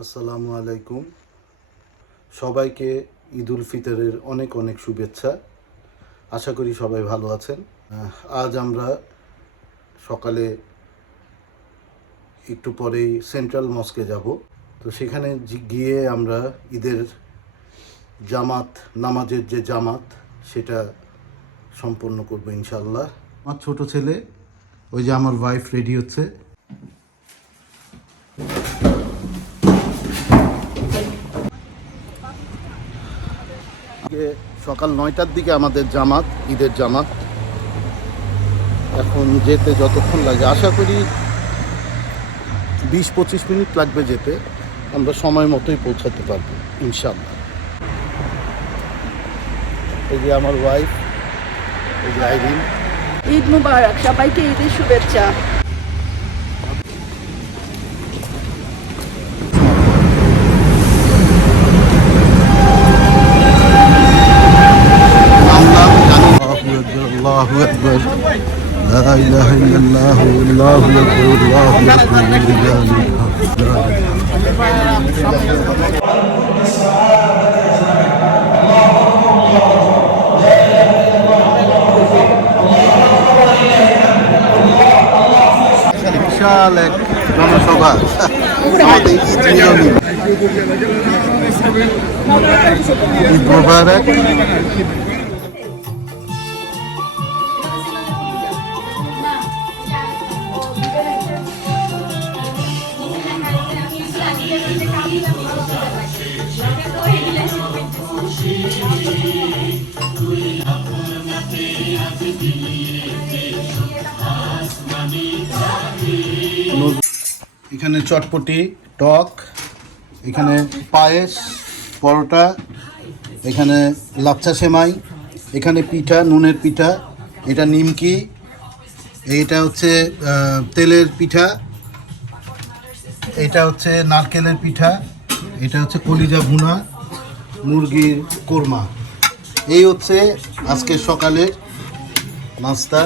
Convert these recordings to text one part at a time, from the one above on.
আসসালামু আলাইকুম। সবাইকে ঈদ উল ফিতরের অনেক অনেক শুভেচ্ছা। আশা করি সবাই ভালো আছেন। আজ আমরা সকালে একটু পরেই সেন্ট্রাল মস্কে যাব। তো সেখানে গিয়ে আমরা ঈদের নামাজের যে জামাত সেটা সম্পন্ন করব ইনশাআল্লাহ। আমার ছোট ছেলে, ওই যে আমার ওয়াইফ রেডি হচ্ছে। সকাল 9টার দিকে আমাদের জামাত, ঈদের জামাত। এখন যেতে যতক্ষণ লাগে আশা করি 20-25 মিনিট লাগবে যেতে। আমরা সময় মতোই পৌঁছাতে পারবো ইনশাআল্লাহ। এই যে আমার ওয়াইফ, এই যে আইরিন। ঈদ মুবারক, সবাইকে ঈদের শুভেচ্ছা। আল্লাহু আকবার, লা ইলাহা ইল্লাল্লাহ, আল্লাহু আকবার, আল্লাহু আকবার। বিশাল এক জনসভা আমাদের ঈদ মিলনী। ঈদ মুবারক। এখানে চটপটি, টক, এখানে পায়েস, পরোটা, এখানে লাচ্ছা সেমাই, এখানে পিঠা, নুনের পিঠা, এটা নিমকি, এইটা হচ্ছে তেলের পিঠা, এটা হচ্ছে নারকেলের পিঠা, এটা হচ্ছে কলিজা ভুনা, মুরগির কোরমা। এই হচ্ছে আজকে সকালের নাস্তা।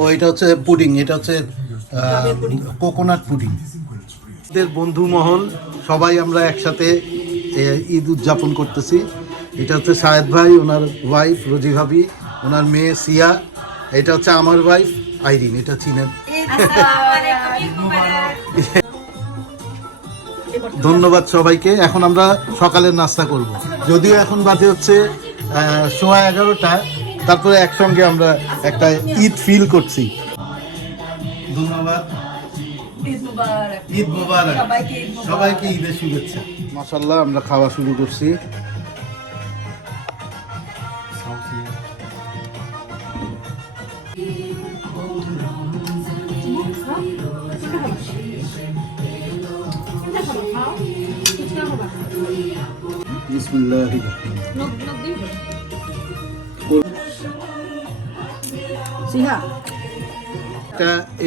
ও এটা হচ্ছে পুডিং, এটা হচ্ছে কোকোনাট পুডিং। ঈদের বন্ধু মহল সবাই আমরা একসাথে ঈদ উদযাপন করতেছি। এটা হচ্ছে সায়েদ ভাই, ওনার ওয়াইফ রোজি ভাবি, ওনার মেয়ে সিয়া, এটা হচ্ছে আমার ওয়াইফ আইরিন, এটা চিনেন। ধন্যবাদ সবাইকে। এখন আমরা সকালের নাস্তা করব, যদিও এখন বাজে হচ্ছে 11:15, তারপরে একসঙ্গে আমরা একটা ঈদ ফিল করছি। ধন্যবাদ। ঈদ মুবারক, সবাইকে ঈদের শুভেচ্ছা। মাশাআল্লাহ, আমরা খাওয়া শুরু করছি। বিসমিল্লাহির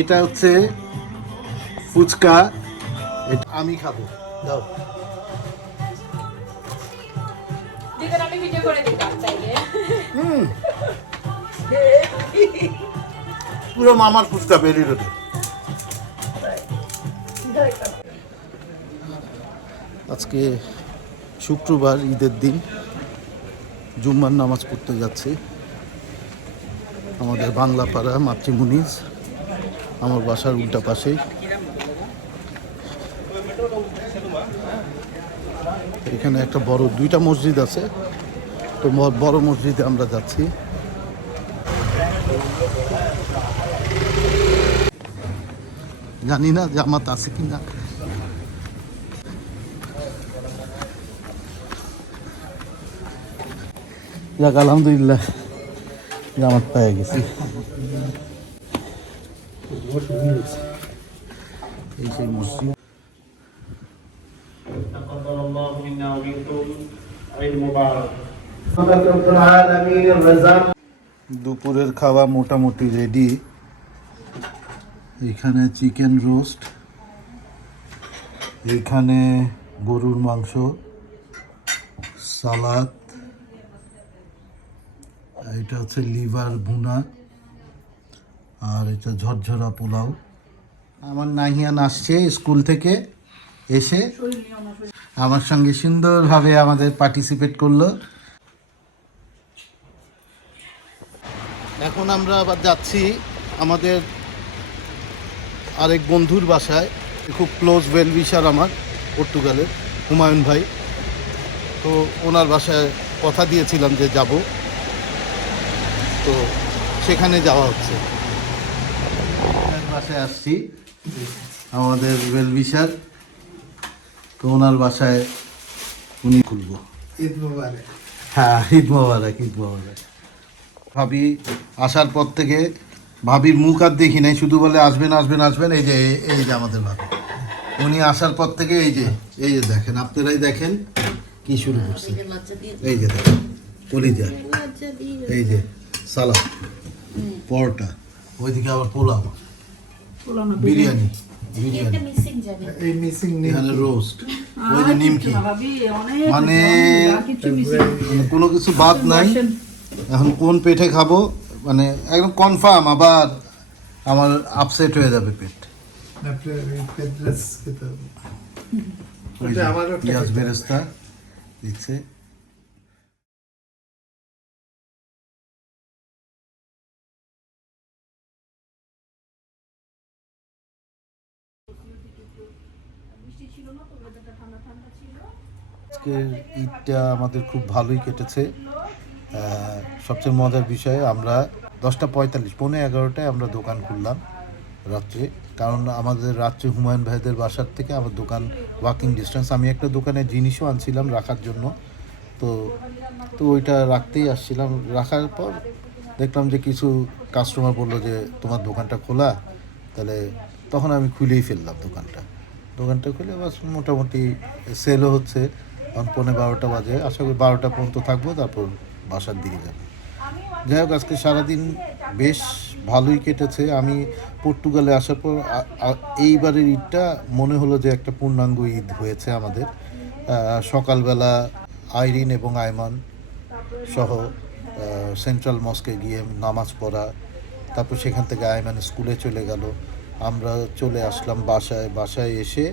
এটা হচ্ছে ফুচকা, এটা আমি খাবো। দাও। পুরো মামার ফুচকা বেরি রোডে। আজকে শুক্রবার, ঈদের দিন, জুম্মার নামাজ পড়তে যাচ্ছি আমাদের বাংলাপাড়া মাতৃমুনিজ, আমার বাসার উল্টা পাশেই। এখানে একটা বড় 2টা মসজিদ আছে, তো বড় মসজিদে আমরা যাচ্ছি। জানি না জামাত আছে কিনা। যাক, আলহামদুলিল্লাহ জামাত পেয়ে গেছি। এই সেই মসজিদ। দুপুরের খাওয়া মোটামুটি রেডি। এখানে চিকেন রোস্ট, এইখানে গরুর মাংস, সালাদ, এটা হচ্ছে লিভার ভুনা, আর এটা ঝরঝরা পোলাও। আমার নাহিয়ান আসছে স্কুল থেকে, এসে আমার সঙ্গে সুন্দরভাবে আমাদের পার্টিসিপেট করলো। এখন আমরা আবার যাচ্ছি আমাদের আরেক বন্ধুর বাসায়, খুব ক্লোজ ওয়েল উইশার আমার পর্তুগালের, হুমায়ুন ভাই। তো ওনার বাসায় কথা দিয়েছিলাম যে যাব, তো সেখানে যাওয়া হচ্ছে। ওনার বাসায় আসছি, আমাদের ওয়েল উইশার। তো ওনার বাসায় উনি খুলবো। ঈদ মোবারক। হ্যাঁ, ঈদ মোবারক, ঈদ মোবারক। ভাবি আসার পর থেকে ভাবির মুখ আর দেখি নাই, শুধু বলে আসবেন আসবেন আসবেন। এই যে আমাদের ভাবি, উনি আসার পর থেকে এই যে দেখেন, আপনারাই দেখেন কি শুরু করছে। এই যে দেখেন কলিজা, এই যে সালাদ, পরোটা, ওইদিকে আবার পোলাও, বিরিয়ানি, এই মিসিং নেই। এখানে রোস্ট, ওই যে নিমকি, মানে কোনো কিছু বাদ নাই। এখন কোন পেটে খাবো মানে একদম কনফার্ম, আবার আমার আপসেট হয়ে যাবে পেট। পেট্রেস খেতে হবে। ওই যে পেঁয়াজ বেরেস্তা দিচ্ছে। আজকের ঈদটা আমাদের খুব ভালোই কেটেছে। সবচেয়ে মজার বিষয়, আমরা 10:45 পৌনে 11টায় আমরা দোকান খুললাম রাত্রে, কারণ আমাদের রাত্রে হুমায়ুন ভাইদের বাসার থেকে আমার দোকান ওয়াকিং ডিস্টেন্স। আমি একটা দোকানে জিনিসও আনছিলাম রাখার জন্য, তো ওইটা রাখতেই আসছিলাম। রাখার পর দেখলাম যে কিছু কাস্টমার বললো যে তোমার দোকানটা খোলা, তাহলে তখন আমি খুলেই ফেললাম দোকানটা খুলে বাস মোটামুটি সেলও হচ্ছে। এখন পৌনে 12টা বাজে, আশা করি 12টা পর্যন্ত থাকবো, তারপর বাসার দিকে যাবো। যাই হোক, আজকে সারাদিন বেশ ভালোই কেটেছে। আমি পর্তুগালে আসার পর এইবারের ঈদটা মনে হলো যে একটা পূর্ণাঙ্গ ঈদ হয়েছে আমাদের। সকালবেলা আইরিন এবং আয়মান সহ সেন্ট্রাল মস্কে গিয়ে নামাজ পড়া, তারপর সেখান থেকে আয়মান স্কুলে চলে গেল, আমরা চলে আসলাম বাসায় এসে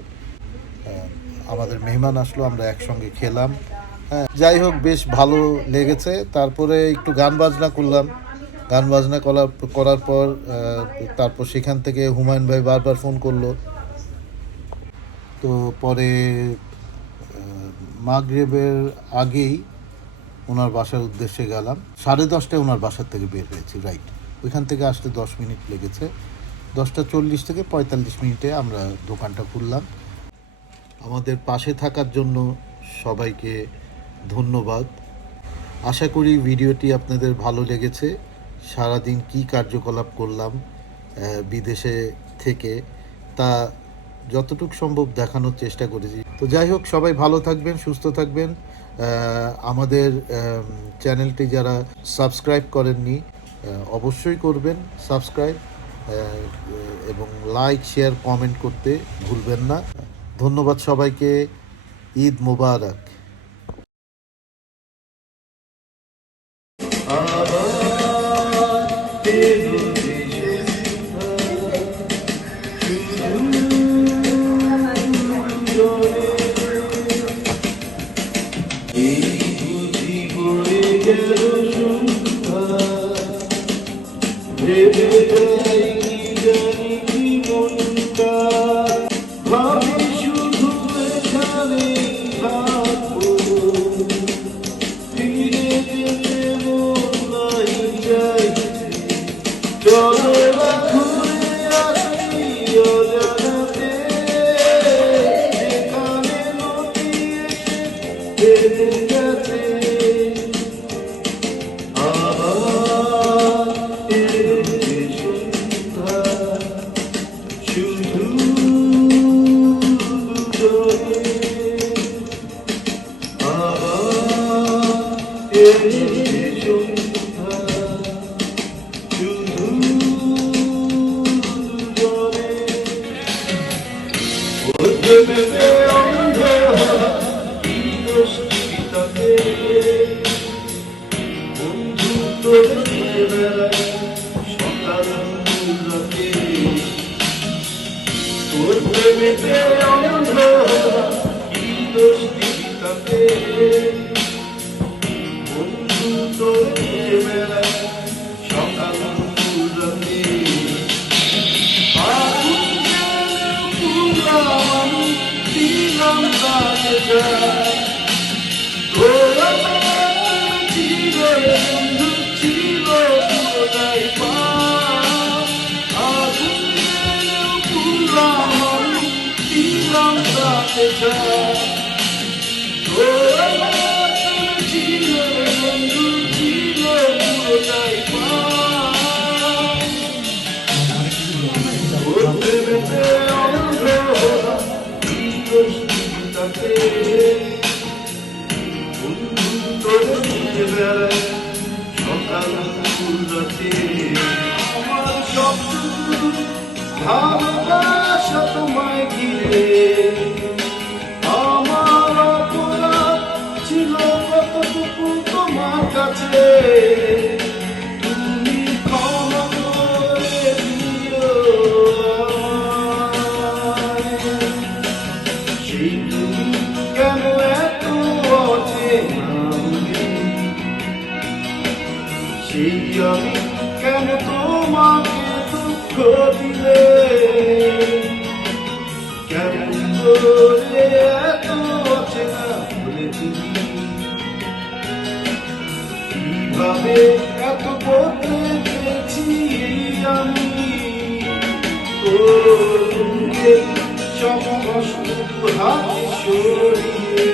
আমাদের মেহমান আসলো, আমরা একসঙ্গে খেলাম। হ্যাঁ, যাই হোক বেশ ভালো লেগেছে। তারপরে একটু গান বাজনা করার পর তারপর সেখান থেকে হুমায়ুন ভাই বারবার ফোন করলো। তো পরে মাগরিবের আগেই ওনার বাসার উদ্দেশ্যে গেলাম। 10:30টায় ওনার বাসার থেকে বের হয়েছি, রাইট। ওইখান থেকে আসতে 10 মিনিট লেগেছে। 10:40 থেকে 45 মিনিটে আমরা দোকানটা খুললাম। আমাদের পাশে থাকার জন্য সবাইকে ধন্যবাদ। আশা করি ভিডিওটি আপনাদের ভালো লেগেছে। সারাদিন কি কার্যকলাপ করলাম বিদেশে থেকে, তা যতটুকু সম্ভব দেখানোর চেষ্টা করেছি। তো যাই হোক, সবাই ভালো থাকবেন, সুস্থ থাকবেন। আমাদের চ্যানেলটি যারা সাবস্ক্রাইব করেননি অবশ্যই করবেন সাবস্ক্রাইব, এবং লাইক, শেয়ার, কমেন্ট করতে ভুলবেন না। ধন্যবাদ সবাইকে। ঈদ মোবারক। সকাল প্রেমেতে অন্ধ কি দোষ দিবি তাতে বন্ধু তোর খুঁজে বেড়ায় সকাল দুপুর রাতে আগুন জ্বালাও পুরাও আমি দিলাম তাকে যায় তোরা ছিল বন্ধু ছিল পুরোটাই আগুন জ্বালাও পুরাও আমি দিলাম তাকে যায় তোরা ছিল বন্ধু ছিল পুরোটাই প্রেমেতে অন্ধ কি দোষ দিবি তাতে বন্ধু তোর খুঁজে বেড়ায় সকাল দুপুর রাতে আমার সবটুকু ভালোবাসা তোমায় ঘিরে আমার অপরাধ ছিল কতটুকু তোমার কাছে তুমি ক্ষমা করে দিও আমায়। সেই তুমি কেন এত অচেনা হলে? সেই আমি কেন তোমাকে দুঃখ দিলে কেমন করে এত অচেনা হলে তুমি কিভাবে এত বদলে গেছি আমি তোর সব কষ্ট হাতে সরিয়ে